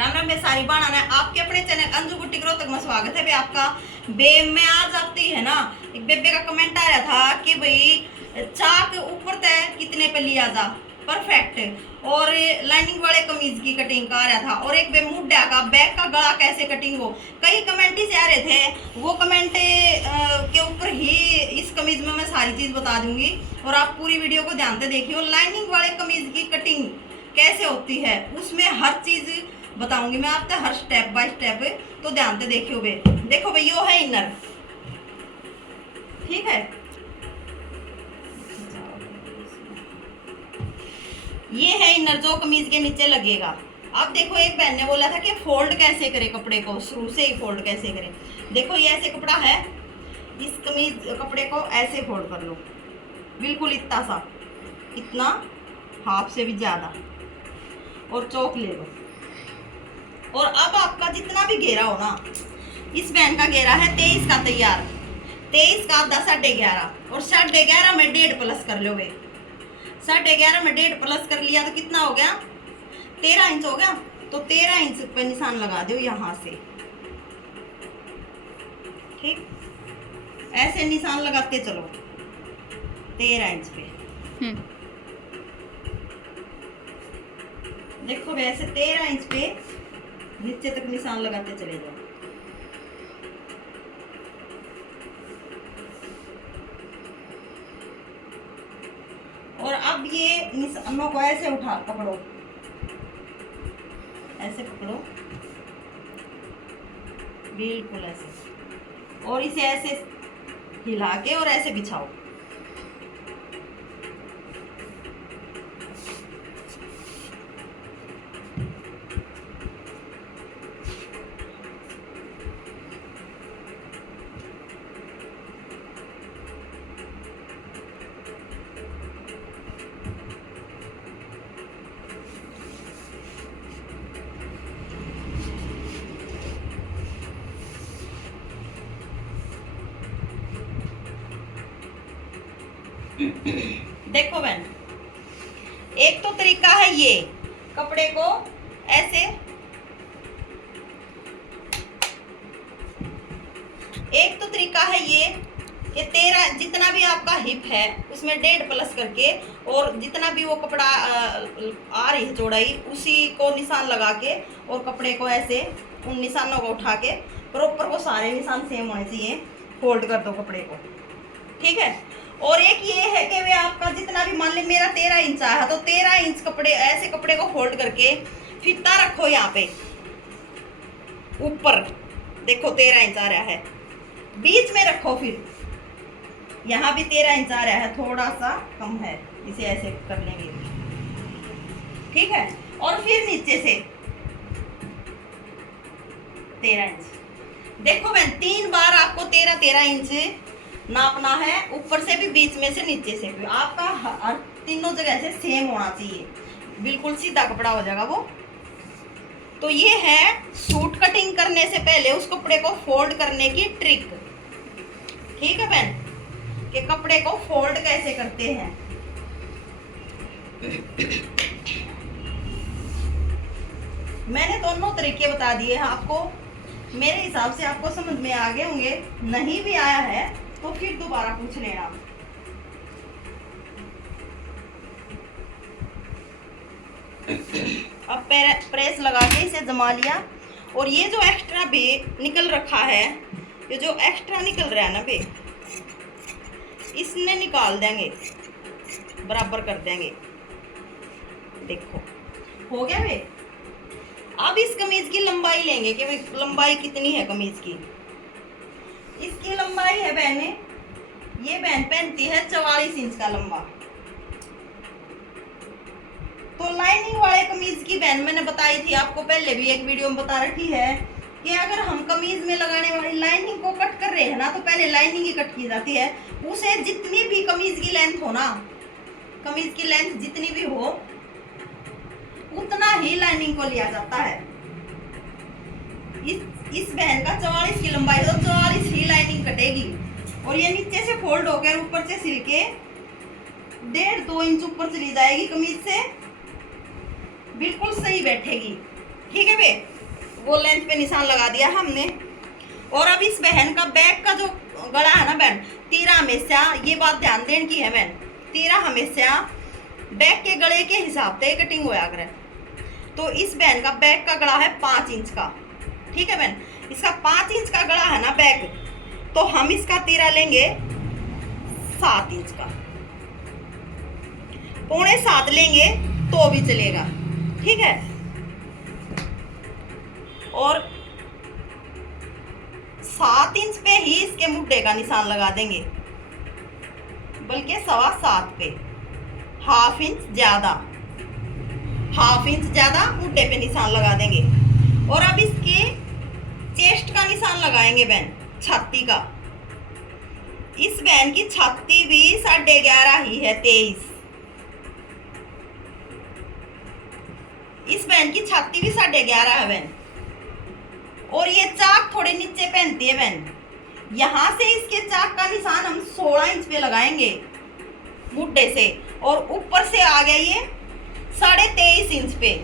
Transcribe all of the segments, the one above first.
राम राम सारी बाणा ने आपके अपने चैनल अंजू गुट्टी रोहतक में स्वागत है। आपका बे में आज आती है ना, एक बेबे का कमेंट आ रहा था कि भाई चाक ऊपर तय कितने पे लिया जा परफेक्ट, और लाइनिंग वाले कमीज की कटिंग का आ रहा था, और एक बे मुड्डा का बैक का गला कैसे कटिंग हो। कई कमेंट ही आ रहे थे, वो कमेंट के ऊपर ही इस कमीज में मैं सारी चीज बता दूंगी और आप पूरी वीडियो को ध्यान से देखिए। लाइनिंग वाले कमीज की कटिंग कैसे होती है उसमें हर चीज बताऊंगी मैं आपको, हर स्टेप बाय स्टेप, तो ध्यान से देखियो बे। देखो भाई यो है इनर, ठीक है, ये है इनर जो कमीज के नीचे लगेगा। अब देखो एक बहन ने बोला था कि फोल्ड कैसे करें कपड़े को, शुरू से ही फोल्ड कैसे करें। देखो ये ऐसे कपड़ा है, इस कमीज कपड़े को ऐसे फोल्ड कर लो, बिल्कुल इतना सा, इतना हाफ से भी ज्यादा, और चौक ले लो। और अब आपका जितना भी घेरा हो ना, इस बहन का घेरा है 23 का तैयार, 23 का 10.5 और 11.5 में 1.5 प्लस कर लो वे। 11.5 में 1.5 प्लस कर लिया तो कितना हो गया, 13 इंच हो गया। तो 13 इंच पे निशान लगा दो यहां से, ठीक, ऐसे निशान लगाते चलो 13 इंच पे। देखो वैसे 13 इंच पे नीचे तक निशान लगाते चले जाओ। और अब ये निशानों को ऐसे उठा पकड़ो, ऐसे पकड़ो, बिल्कुल ऐसे, और इसे ऐसे हिला के और ऐसे बिछाओ। देखो बहन, एक तो तरीका है ये कपड़े को ऐसे, एक तो तरीका है ये कि 13 जितना भी आपका हिप है उसमें 1.5 प्लस करके, और जितना भी वो कपड़ा आ रही है चौड़ाई उसी को निशान लगा के, और कपड़े को ऐसे उन निशानों को उठा के प्रॉपर वो सारे निशान सेम होने चाहिए, फोल्ड कर दो कपड़े को, ठीक है। और एक ये है कि वे आपका जितना भी, मान ली मेरा 13 इंच आया तो 13 इंच कपड़े, ऐसे कपड़े को फोल्ड करके फीता रखो यहाँ पे ऊपर, देखो 13 इंच आ रहा है, बीच में रखो, फिर यहाँ भी 13 इंच आ रहा है, थोड़ा सा कम है, इसे ऐसे कर लेंगे, ठीक है। और फिर नीचे से 13 इंच, देखो मैं 3 बार आपको 13 इंच नापना है, ऊपर से भी, बीच में से, नीचे से भी। आपका तीनों जगह से सेम होना चाहिए, बिल्कुल सीधा कपड़ा हो जाएगा वो। तो ये है सूट कटिंग करने से पहले उस कपड़े को फोल्ड करने की ट्रिक, ठीक है बहन, कि कपड़े को फोल्ड कैसे करते हैं। मैंने दोनों तरीके बता दिए हैं आपको, मेरे हिसाब से आपको समझ में आ गए होंगे। नहीं भी आया है तो फिर दोबारा पूछ लेना। अब प्रेस लगा के इसे जमा लिया, और ये जो एक्स्ट्रा बे निकल रखा है, ये जो एक्स्ट्रा निकल रहा है ना बे, इसने निकाल देंगे, बराबर कर देंगे। देखो हो गया बे। अब इस कमीज की लंबाई लेंगे कि लंबाई कितनी है कमीज की। इसकी लंबाई है बहने, ये बहन पहनती है 44 इंच का लंबा। तो लाइनिंग वाले कमीज की बहन मैंने बताई थी आपको पहले भी एक वीडियो में बता रखी है कि अगर हम कमीज में लगाने वाली लाइनिंग को कट कर रहे हैं ना, तो पहले लाइनिंग ही कट की जाती है। उसे जितनी भी कमीज की लेंथ हो ना, कमीज की लेंथ जितनी भी हो उतना ही लाइनिंग को लिया जाता है। इस बहन का 44 की लंबाई, तो 44 ही लाइनिंग कटेगी, और ये नीचे से फोल्ड होकर ऊपर से सिल के 1.5-2 इंच ऊपर चली जाएगी कमीज से, बिल्कुल सही बैठेगी, ठीक है बे। वो लेंथ पे निशान लगा दिया हमने। और अब इस बहन का बैक का जो गला है ना बहन, तीरा हमेशा, ये बात ध्यान देने की है बहन, तीरा हमेशा बैक के गले के हिसाब से कटिंग होया करे। तो इस बहन का बैक का गला है 5 इंच का, ठीक है बहन। इसका 5 इंच का गला है ना बैक, तो हम इसका तीरा लेंगे 7 इंच का, 6.25 लेंगे तो भी चलेगा, ठीक है। और 7 इंच पे ही इसके मुड्ढे का निशान लगा देंगे, बल्कि 7.25 पे, हाफ इंच ज्यादा मुड्ढे पे निशान लगा देंगे। और अब इसके चेस्ट का निशान लगाएंगे बहन, छाती का। इस बहन की छाती भी 11.5 ही है, 23। इस बहन की छाती भी 11.5 है बहन। और ये चाक थोड़े नीचे पहनती है बहन, यहां से इसके चाक का निशान हम 16 इंच पे लगाएंगे मुड्ढे से, और ऊपर से आ गया ये 23.5 इंच पे,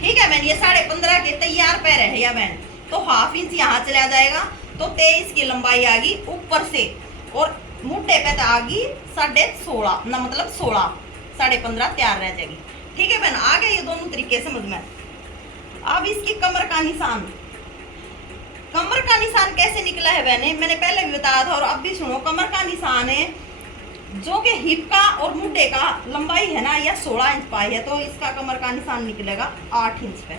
ठीक है बहन। ये 15.5 के तैयार पैर है या बहन, तो हाफ इंच यहाँ चला जाएगा, तो 23 की लंबाई आ गई ऊपर से, और मुड्ढे पे आ गई 16.5 ना, मतलब 16, 15.5 तैयार रह जाएगी, ठीक है बहन। आ गया ये दोनों तरीके समझ में। अब इसकी कमर का निशान, कमर का निशान कैसे निकला है बहने, मैंने पहले भी बताया था और अब भी सुनो। कमर का निशान है जो कि हिप का और मुड्ढे का लंबाई है ना, या 16 इंच पाई है, तो इसका कमर का निशान निकलेगा 8 इंच पे,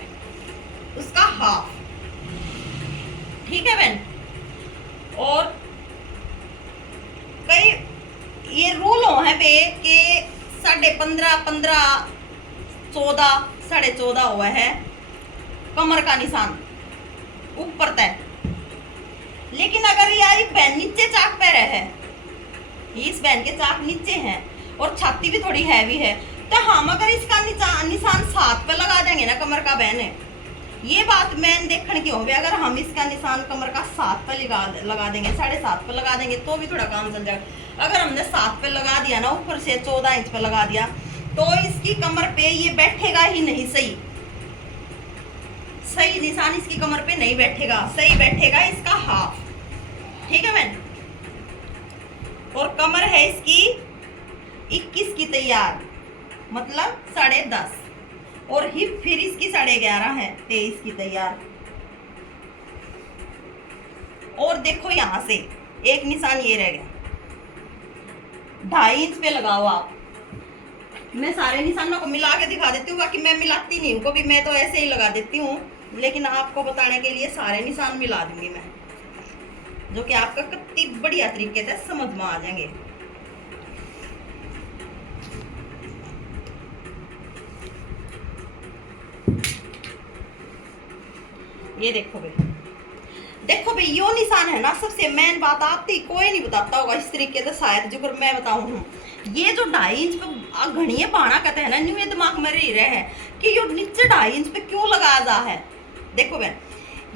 उसका हाफ, ठीक है बहन। और कई ये रूल है बे कि 15.5, 14, 14.5 हुआ है कमर का निशान ऊपर तक। लेकिन अगर यार बहन नीचे चाक पे रहे, इस बहन के चाक नीचे हैं और छाती भी थोड़ी हैवी है, तो हम अगर इसका निशान 7 पे लगा देंगे ना कमर का बहन है, ये बात मैंने देखने की होगी। अगर हम इसका निशान कमर का 7 पे लगा देंगे, 7.5 पे लगा देंगे, तो भी थोड़ा काम चल जाएगा। अगर हमने 7 पे लगा दिया ना, ऊपर से 14 इंच पे लगा दिया, तो इसकी कमर पे ये बैठेगा ही नहीं, सही निशान इसकी कमर पे नहीं बैठेगा, सही बैठेगा इसका हाफ, ठीक है बहन। और कमर है इसकी 21 की तैयार, मतलब 10.5, और हिप फिर इसकी 11.5 है, 23 की तैयार। और देखो यहां से एक निशान ये रह गया, 2.5 इंच पे लगाओ आप। मैं सारे निशानों को मिला के दिखा देती हूँ, बाकी मैं मिलाती नहीं हूँ कभी, मैं तो ऐसे ही लगा देती हूँ, लेकिन आपको बताने के लिए सारे निशान मिला दूंगी मैं, जो कि आपका कितनी बढ़िया तरीके से समझ में आ जाएंगे। ये देखो भाई यो निशान है ना, सबसे मेन बात आपकी कोई नहीं बताता होगा इस तरीके से, शायद जो मैं बताऊं। ये जो 2.5 इंच पे घड़िए बाणा कहते हैं ना, न्यू ये दिमाग में रह रहे हैं कि यो नीचे 2.5 इंच पे क्यों लगाया जा है। देखो बहन,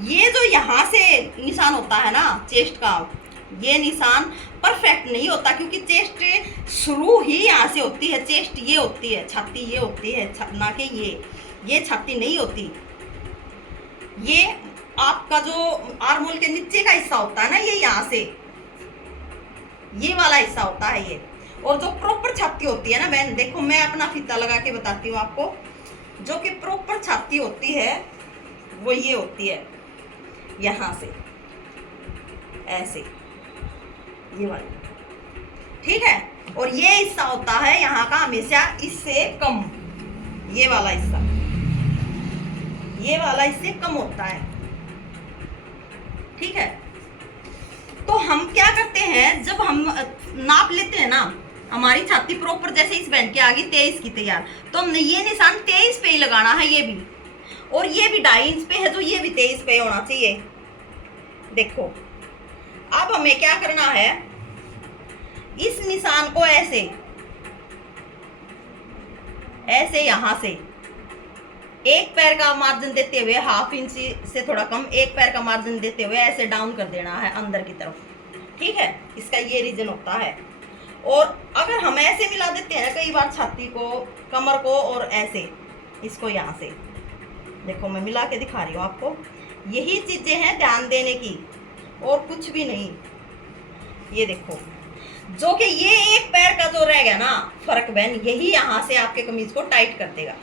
ये जो यहाँ से निशान होता है ना चेस्ट का, ये निशान परफेक्ट नहीं होता, क्योंकि चेस्ट शुरू ही यहाँ से होती है, चेस्ट ये होती है, छाती ये होती है, ना कि ये छाती नहीं होती। ये आपका जो आर्मोल के नीचे का हिस्सा होता है ना, ये यहाँ से ये वाला हिस्सा होता है ये। और जो प्रॉपर छाती होती है ना बहन, देखो मैं अपना फीता लगा के बताती हूँ आपको, जो कि प्रॉपर छाती होती है वो ये होती है, यहाँ से ऐसे, ये वाली, ठीक है। और ये हिस्सा होता है यहाँ का हमेशा इससे कम, ये वाला हिस्सा, ये वाला इससे कम होता है, ठीक है। तो हम क्या करते हैं, जब हम नाप लेते हैं ना, हमारी छाती प्रॉपर जैसे इस बैंड के आगे 23 की तैयार, तो हमने ये निशान 23 पे ही लगाना है, ये भी, और ये भी 2.5 इंच पे है, जो ये भी 23 पे होना चाहिए। देखो अब हमें क्या करना है, इस निशान को ऐसे ऐसे यहां से एक पैर का मार्जिन देते हुए, हाफ इंच से थोड़ा कम एक पैर का मार्जिन देते हुए ऐसे डाउन कर देना है अंदर की तरफ, ठीक है। इसका ये रीजन होता है। और अगर हम ऐसे मिला देते हैं कई बार छाती को, कमर को, और ऐसे इसको यहाँ से, देखो मैं मिला के दिखा रही हूँ आपको, यही चीजें हैं ध्यान देने की, और कुछ भी नहीं। ये देखो, जो कि ये एक पैर का जो रह गया ना फर्क बहन, यही यहाँ से आपके कमीज को टाइट कर देगा।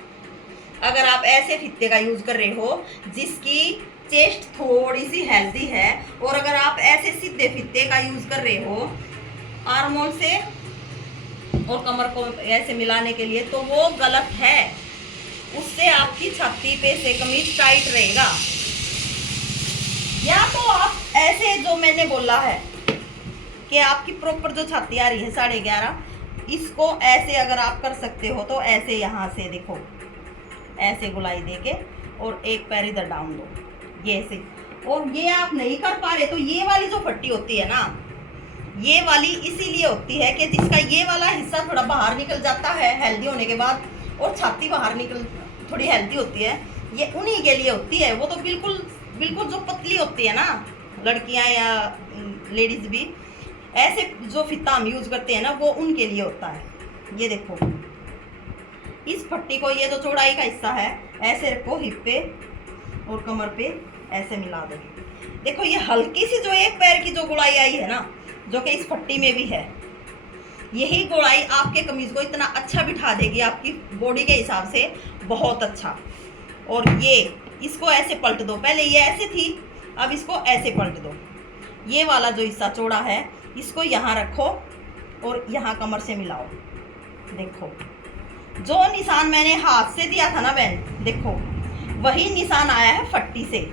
अगर आप ऐसे फीते का यूज कर रहे हो जिसकी चेस्ट थोड़ी सी हेल्दी है, और अगर आप ऐसे सीधे फीते का यूज कर रहे हो आर्मोल से और कमर को ऐसे मिलाने के लिए, तो वो गलत है। उससे आपकी छाती पे से कमीज टाइट रहेगा। या तो आप ऐसे, जो मैंने बोला है कि आपकी प्रॉपर जो छाती आ रही है 11.5, इसको ऐसे अगर आप कर सकते हो तो ऐसे यहाँ से देखो, ऐसे गुलाई देके और एक पैर इधर डाउन दो, ये ऐसे। और ये आप नहीं कर पा रहे तो ये वाली जो पट्टी होती है ना, ये वाली इसीलिए होती है कि जिसका ये वाला हिस्सा थोड़ा बाहर निकल जाता है हेल्दी होने के बाद, और छाती बाहर निकल थोड़ी हेल्दी होती है, ये उन्हीं के लिए होती है। वो तो बिल्कुल बिल्कुल जो पतली होती है ना लड़कियां या लेडीज भी, ऐसे जो फीता हम यूज करते हैं ना, वो उनके लिए होता है। ये देखो, इस पट्टी को, ये जो चौड़ाई का हिस्सा है, ऐसे रखो हिप पे और कमर पे ऐसे मिला दो। देखो ये हल्की सी जो एक पैर की जो गोलाई आई है ना, जो कि इस पट्टी में भी है, यही गोलाई आपके कमीज को इतना अच्छा बिठा देगी आपकी बॉडी के हिसाब से, बहुत अच्छा। और ये इसको ऐसे पलट दो, पहले ये ऐसे थी, अब इसको ऐसे पलट दो। ये वाला जो हिस्सा चौड़ा है इसको यहाँ रखो और यहाँ कमर से मिलाओ। देखो जो निशान मैंने हाथ से दिया था ना बहन, देखो वही निशान आया है फट्टी से।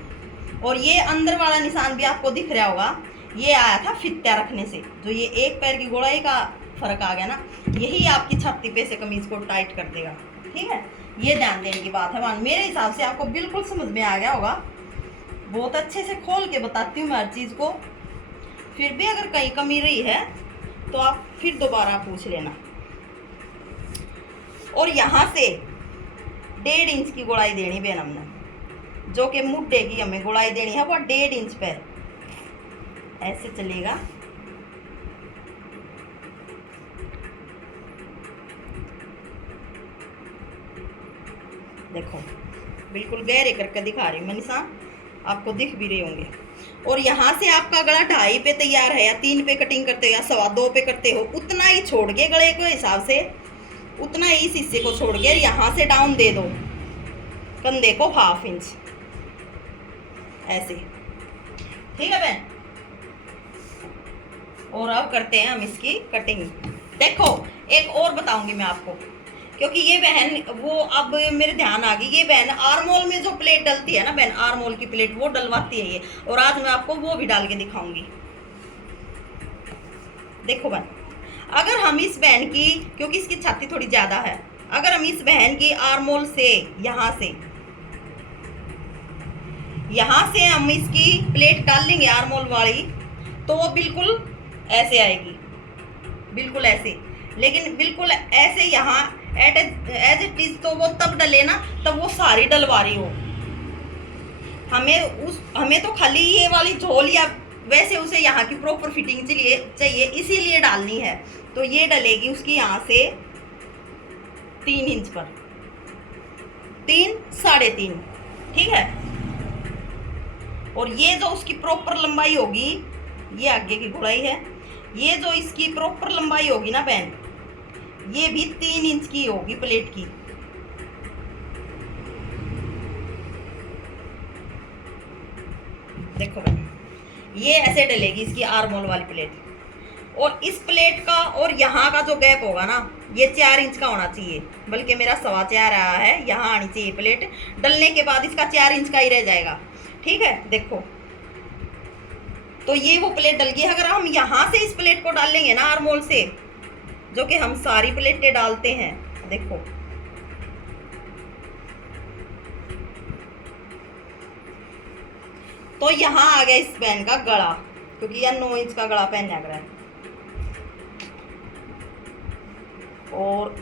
और ये अंदर वाला निशान भी आपको दिख रहा होगा, ये आया था फित्या रखने से। जो ये एक पैर की गोलाई का फर्क आ गया ना, यही आपकी छाती पे से कमीज को टाइट कर देगा। ठीक है, ये ध्यान देने की बात है। मान मेरे हिसाब से आपको बिल्कुल समझ में आ गया होगा। बहुत अच्छे से खोल के बताती हूँ मैं हर चीज़ को। फिर भी अगर कहीं कमी रही है तो आप फिर दोबारा पूछ लेना। और यहाँ से 1.5 इंच की गोलाई देनी बहन हमने, जो कि मुड्ढे की हमें गोलाई देनी है, वो 1.5 इंच पे ऐसे चलेगा। देखो बिल्कुल गहरे करके दिखा रही हूँ मैं निशान, आपको दिख भी रहे होंगे। और यहाँ से आपका गला 2.5 पे तैयार है, या 3 पे कटिंग करते हो या 2.25 पे करते हो, उतना ही छोड़ के गले के हिसाब से, उतना ही इस हिस्से को छोड़ के यहाँ से डाउन दे दो कंधे को 1/2 इंच ऐसे। ठीक है बहन, और अब करते हैं हम इसकी कटिंग। देखो एक और बताऊंगी मैं आपको, क्योंकि ये बहन वो अब मेरे ध्यान आ गई, ये बहन आर्मोल में जो प्लेट डलती है ना बहन, आर्मोल की प्लेट वो डलवाती है ये, और आज मैं आपको वो भी डाल के दिखाऊंगी। देखो बहन, अगर हम इस बहन की, क्योंकि इसकी छाती थोड़ी ज्यादा है, अगर हम इस बहन की आर्मोल से यहाँ से हम इसकी प्लेट डाल लेंगे आर्मोल वाली, तो वो बिल्कुल ऐसे आएगी, बिल्कुल ऐसे। लेकिन बिल्कुल ऐसे यहाँ एज इट इज तो वो तब डले ना, तब वो सारी डलवा रही हो। हमें तो खाली ये वाली झोल या वैसे उसे यहाँ की प्रॉपर फिटिंग चाहिए, इसीलिए डालनी है। तो ये डलेगी उसकी यहाँ से 3 इंच पर, 3 साढ़े 3। ठीक है, और ये जो उसकी प्रॉपर लंबाई होगी, ये आगे की गोलाई है, ये जो इसकी प्रॉपर लंबाई होगी ना बहन, ये भी 3 इंच की होगी प्लेट की। देखो बहन, ये ऐसे डलेगी इसकी आर्मोल वाली प्लेट। और इस प्लेट का और यहाँ का जो गैप होगा ना, ये 4 इंच का होना चाहिए, बल्कि मेरा 4.25 आया है, यहाँ आनी चाहिए प्लेट। डलने के बाद इसका 4 इंच का ही रह जाएगा। ठीक है, देखो तो ये वो प्लेट डल गई। अगर हम यहाँ से इस प्लेट को डाल लेंगे ना आर्मोल से, जो कि हम सारी प्लेटें डालते हैं, देखो तो यहाँ आ गया इस पेन का गला, क्योंकि यह 9 इंच का गला पहन लग रहा है। और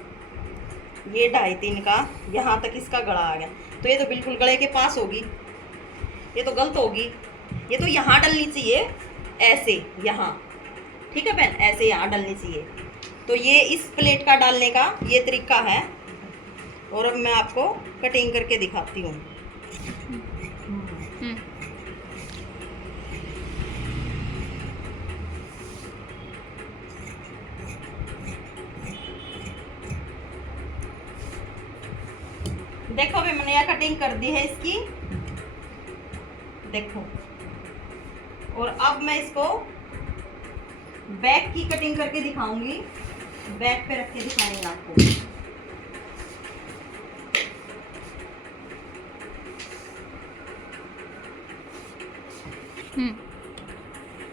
ये 2.5-3 का यहाँ तक इसका गला आ गया, तो ये तो बिल्कुल गले के पास होगी, ये तो गलत होगी। ये तो यहाँ डलनी चाहिए ऐसे, यहाँ। ठीक है बहन, ऐसे यहाँ डलनी चाहिए। तो ये इस प्लेट का डालने का ये तरीका है। और अब मैं आपको कटिंग करके दिखाती हूँ। देखो भी मैंने यह कटिंग कर दी है इसकी, देखो। और अब मैं इसको बैक की कटिंग करके दिखाऊंगी, बैक पे रख के दिखाएंगे आपको।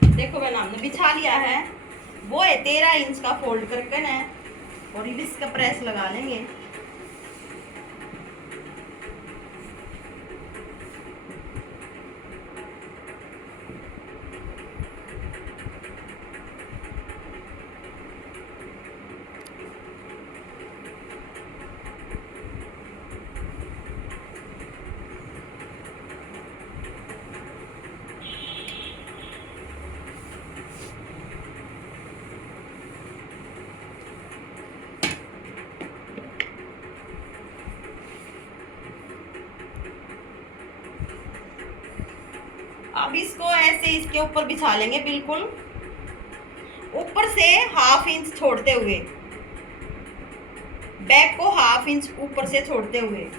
देखो मैंने हमने बिछा लिया है, वो है 13 इंच का फोल्ड करके ना, और इसका प्रेस लगा लेंगे। अब इसको ऐसे इसके ऊपर बिछा लेंगे, बिल्कुल ऊपर से ½ इंच छोड़ते हुए, बैक को ½ इंच ऊपर से छोड़ते हुए।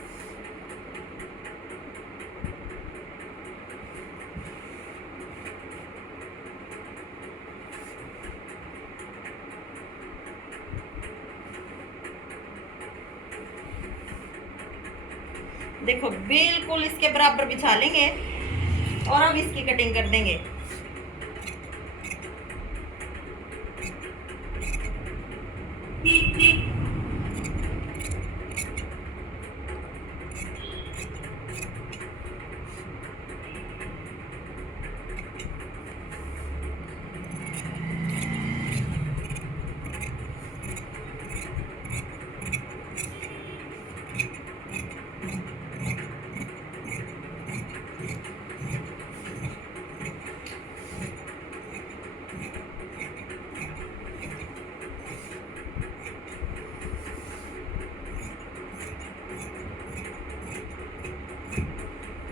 देखो बिल्कुल इसके बराबर बिछा लेंगे, और अब इसकी कटिंग कर देंगे।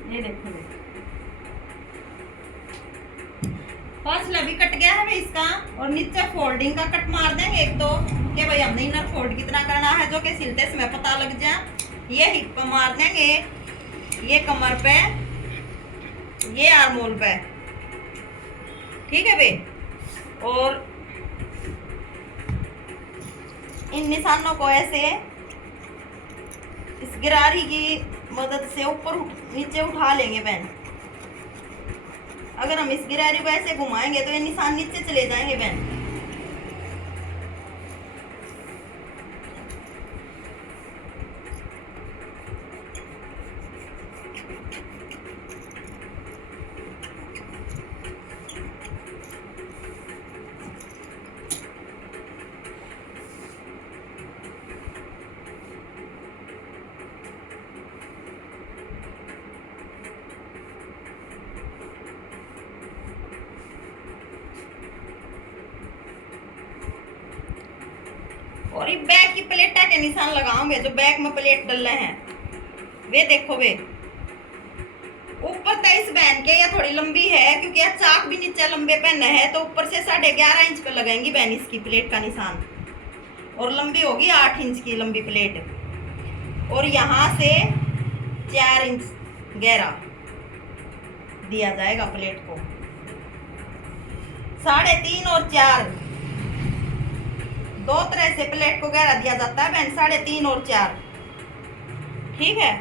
ये देखो फासला भी कट गया है भाई इसका, और नीचे फोल्डिंग का कट मार देंगे एक तो, कि भाई हमने इनर फोल्ड कितना करना है, जो कि सिलते समय पता लग जाए। ये हिप पे मार देंगे, ये कमर पे, ये आर्मोल पे, ठीक है भाई। और इन निशानों को ऐसे इस गिरारी की मदद से ऊपर नीचे उठा लेंगे बहन। अगर हम इस गिरारी को ऐसे घुमाएंगे तो ये निशान नीचे चले जाएंगे बहन। और ये बैक की प्लेटा के निशान लगाओगे, जो बैक में प्लेट डल रहे हैं वे देखो वे ऊपर 23 बहन के, या थोड़ी लंबी है क्योंकि यह चाक भी नीचे लंबे पहने है, तो ऊपर से 11.5 इंच पे लगाएंगी बहन इसकी प्लेट का निशान, और लंबी होगी 8 इंच की लंबी प्लेट, और यहाँ से 4 इंच गहरा दिया जाएगा प्लेट को। 3.5 और 4 दो तरह से प्लेट को गहरा दिया जाता है बहन, 3.5 और 4, ठीक है।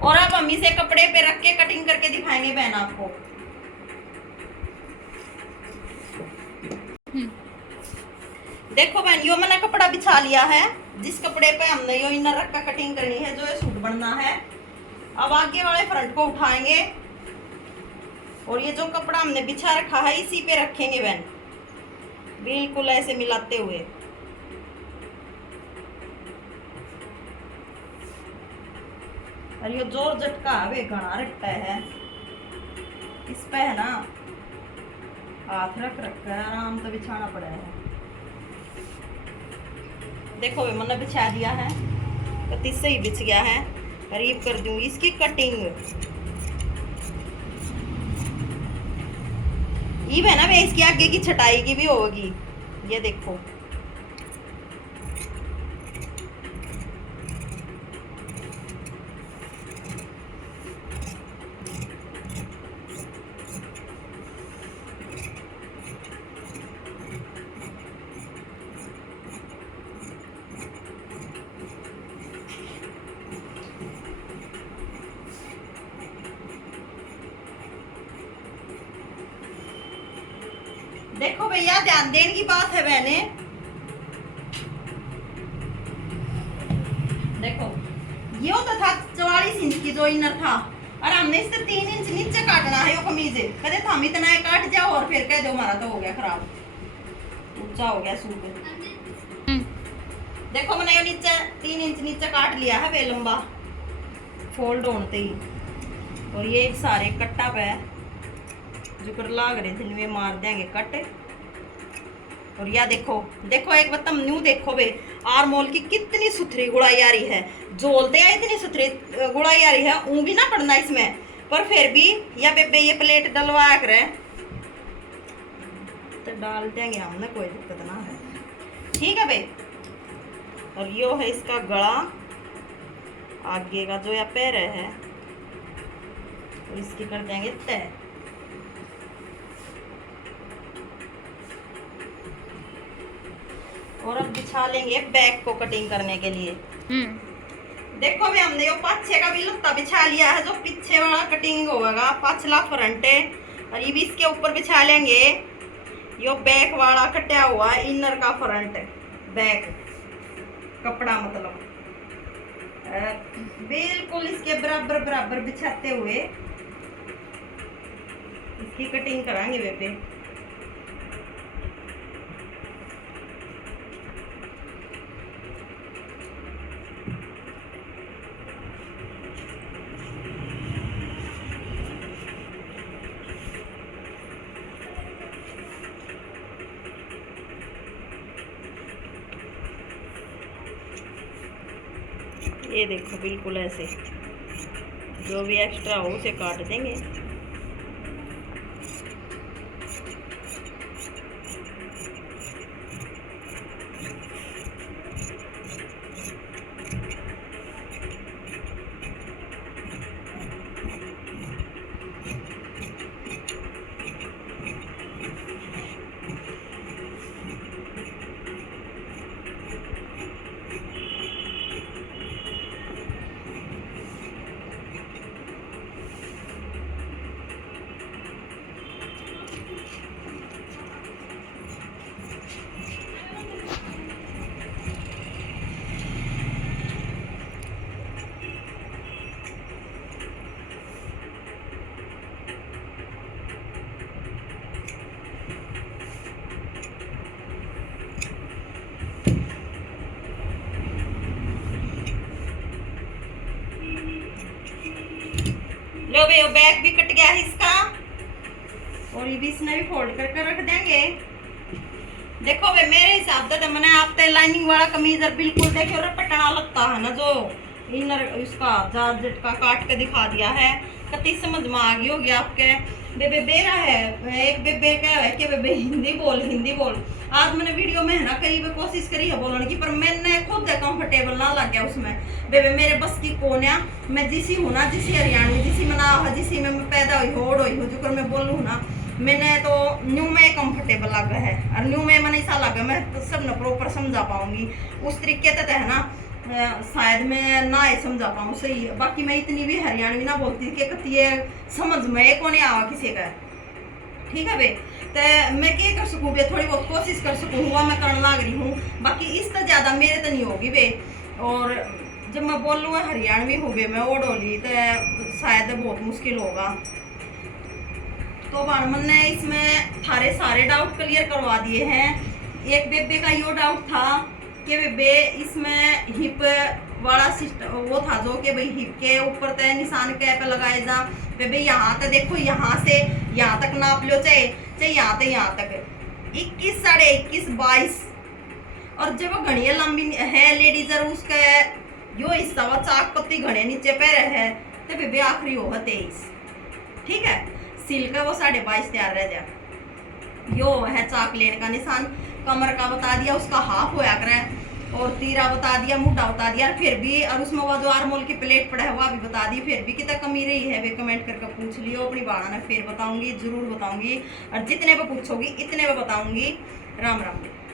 और अब हम इसे कपड़े पे रख के कटिंग करके दिखाएंगे बहन आपको। देखो बहन, यो मैंने कपड़ा बिछा लिया है, जिस कपड़े पे हमने यो इनर रख कर कटिंग करनी है, जो ये सूट बनना है। अब आगे वाले फ्रंट को उठाएंगे, और ये जो कपड़ा हमने बिछा रखा है इसी पे रखेंगे बहन, बिल्कुल ऐसे मिलाते हुए। और ये जोर झटका वे घना रखता है, इस पे है ना हाथ रख रखा है, आराम तो बिछाना पड़ा है। देखो वे मैंने बिछा दिया है, पति सही बिछ गया है। करीब कर दूंगी इसकी कटिंग। ये है ना वे इसकी आगे की छटाई की भी होगी। ये देखो देखो भैया, ध्यान देने की बात है बहने। देखो ये तो था 44 इंच की जो इनर था, और हमने इससे 3 इंच नीचे काटना है। यो कमीज कहते हम इतना काट जाओ और फिर कह दो हमारा तो हो गया खराब, ऊंचा हो गया सूट। देखो मैंने ये नीचे 3 इंच नीचे काट लिया है वे लंबा फोल्ड होते ही। और ये एक सारे कट्टा पे जो कर लाग रहे थे वे मार देंगे कट। और या देखो देखो एक बात न्यू देखो बे, आरमोल की कितनी सुथरी गुड़ाई आ रही है। जोलते हैं इतनी सुथरी गुड़ाई आ रही है, ऊँ भी ना पड़ना इसमें, पर फिर भी या बेबे ये प्लेट डलवाया करे तो डाल देंगे हमने, कोई दिक्कत ना है। ठीक है बे। और यो है इसका गला आगे का जो या पैर है, और इसकी कर देंगे तय। और अब बिछा लेंगे बैक को कटिंग करने के लिए। देखो भी हमने यो पाछे का भी लुत्ता बिछा लिया है, जो पीछे वाला कटिंग होगा पाछला फ्रंट है, और ये भी इसके ऊपर बिछा लेंगे यो बैक वाला कटा हुआ इनर का फ्रंट बैक कपड़ा, मतलब बिल्कुल इसके बराबर बराबर बिछाते हुए इसकी कटिंग कराएंगे बेबे। ये देखो बिल्कुल ऐसे, जो भी एक्स्ट्रा हो उसे काट देंगे। लो बे, बैक भी कट गया है इसका, और ये भी इसने भी फोल्ड करके रख देंगे। देखो बे, मेरे हिसाब से तो मैंने आप ते लाइनिंग वाला कमीज और बिल्कुल देखो रपटना लगता है ना, जो इनर इसका जॉर्जेट का काट के दिखा दिया है, कति समझ में आ गई होगी आपके। बेबे बेरा है एक बेबे क्या है कि बेबे हिंदी बोल। आज मैंने वीडियो में है ना कई बार कोशिश करी है बोलने की, पर मैंने खुद कंफर्टेबल ना लग गया उसमें। बेबे मेरे बस की कौन है, मैं जिसी हूँ ना, जिसी हरियाणवी जिसी मना जिसी में मैं पैदा हुई हूँ जो कर मैं बोलूँ ना, मैंने तो न्यू में कंफर्टेबल लगा है। और न्यू में मैंने ऐसा लगा मैं तो सब न प्रॉपर समझा पाऊंगी उस तरीके से है ना, शायद मैं ना ये समझा पाऊँ सही। बाकी मैं इतनी भी हरियाणवी ना बोलती कि कतिये समझ में कौन आवा किसी का। ठीक है बे, तो मैं क्या कर सकूँ बे, थोड़ी बहुत कोशिश कर सकूँ, हुआ मैं करने लग रही हूँ। बाकी इस तो ज़्यादा मेरे तो नहीं होगी बे। और जब मैं बोल लूँ हरियाणवी हो बे मैं ओडोली, तो शायद बहुत मुश्किल होगा। तो मैंने इसमें थारे सारे डाउट क्लियर करवा दिए हैं। एक बेबे का यो डाउट था कि बेबे इसमें हिप वाला सिस्टम वो था जो कि भाई हिप के ऊपर तय निशान कैप लगाए जा भाई यहाँ तक देखो, यहाँ से यहाँ तक नाप लो, चाहे चाहे यहाँ तक 21, 21.5, 22। और जब घड़िया लंबी है लेडीज और उसका यो हिस्सा वो चाक पत्ती घड़े नीचे पैर है तो बेबी आखिरी होगा 23। ठीक है, सिल का वो 22.5 तैयार रह जा। यो है चाक लेने का निशान। कमर का बता दिया, उसका हाफ होया करे, और तीरा बता दिया, मुड्ढा बता दिया, फिर भी और उसमें वो जो आर्मोल की प्लेट पड़ा है वो भी बता दी। फिर भी कितना कमी रही है वे कमेंट करके पूछ लियो अपनी बाणा ने, फिर बताऊंगी, जरूर बताऊंगी, और जितने पे पूछोगी इतने पे बताऊंगी। राम राम।